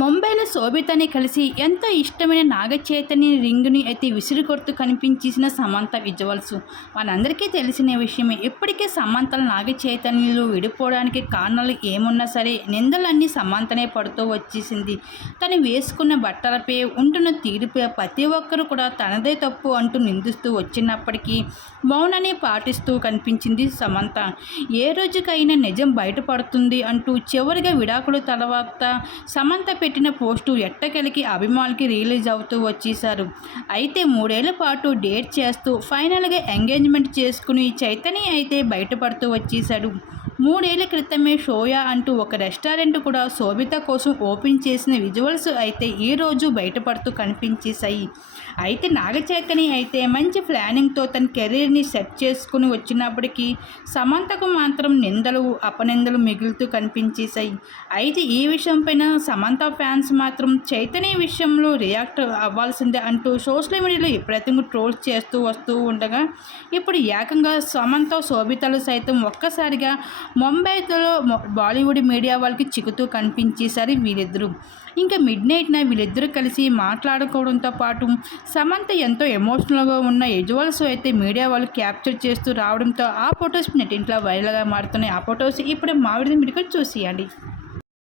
ముంబైలో శోభితని కలిసి ఎంతో ఇష్టమైన నాగ చైతన్య రింగుని అయితే విసిరికొడుతూ కనిపించేసిన సమంత విజువల్స్ మనందరికీ తెలిసిన విషయమే. ఇప్పటికే సమంతలు నాగ చైతన్యులు విడిపోవడానికి కారణాలు ఏమున్నా సరే నిందలన్నీ సమంతనే పడుతూ వచ్చేసింది. తను వేసుకున్న బట్టలపై ఉంటున్న తీరుపై ప్రతి ఒక్కరూ కూడా తనదే తప్పు అంటూ నిందిస్తూ వచ్చినప్పటికీ మౌనాన్ని పాటిస్తూ కనిపించింది సమంత. ఏ రోజుకైనా నిజం బయటపడుతుంది అంటూ చివరిగా విడాకుల తర్వాత సమంత పెట్టిన పోస్టు ఎట్టకెలికి అభిమానులకి రిలీజ్ అవుతూ వచ్చేశారు. అయితే 3 ఏళ్ల పాటు డేట్ చేస్తూ ఫైనల్గా ఎంగేజ్మెంట్ చేసుకుని చైతన్య అయితే బయటపడుతూ వచ్చేశాడు. 3 ఏళ్ల క్రితమే షోయా అంటూ ఒక రెస్టారెంట్ కూడా శోభిత కోసం ఓపెన్ చేసిన విజువల్స్ అయితే ఈరోజు బయటపడుతూ కనిపించేశాయి. అయితే నాగ చైతన్య అయితే మంచి ప్లానింగ్తో తన కెరీర్ని సెట్ చేసుకుని వచ్చినప్పటికీ సమంతకు మాత్రం నిందలు అపనిందలు మిగులుతూ కనిపించేశాయి. అయితే ఈ విషయంపైన సమంత ఫ్యాన్స్ మాత్రం చైతన్య విషయంలో రియాక్ట్ అవ్వాల్సిందే అంటూ సోషల్ మీడియాలో విపరీతంగా ట్రోల్స్ చేస్తూ వస్తూ ఉండగా ఇప్పుడు ఏకంగా సమంత శోభితలు సైతం ఒక్కసారిగా ముంబైలో బాలీవుడ్ మీడియా వాళ్ళకి చిక్కుతూ కనిపించేశారు వీరిద్దరూ. ఇంకా మిడ్ నైట్న వీళ్ళిద్దరూ కలిసి మాట్లాడుకోవడంతో పాటు సమంత ఎంతో ఎమోషనల్గా ఉన్న విజువల్స్ అయితే మీడియా వాళ్ళు క్యాప్చర్ చేస్తూ రావడంతో ఆ ఫొటోస్ నెట్టింట్లో వైరల్గా మారుతున్నాయి. ఆ ఫొటోస్ ఇప్పుడు మా వీడియో మీరు చూసేయండి.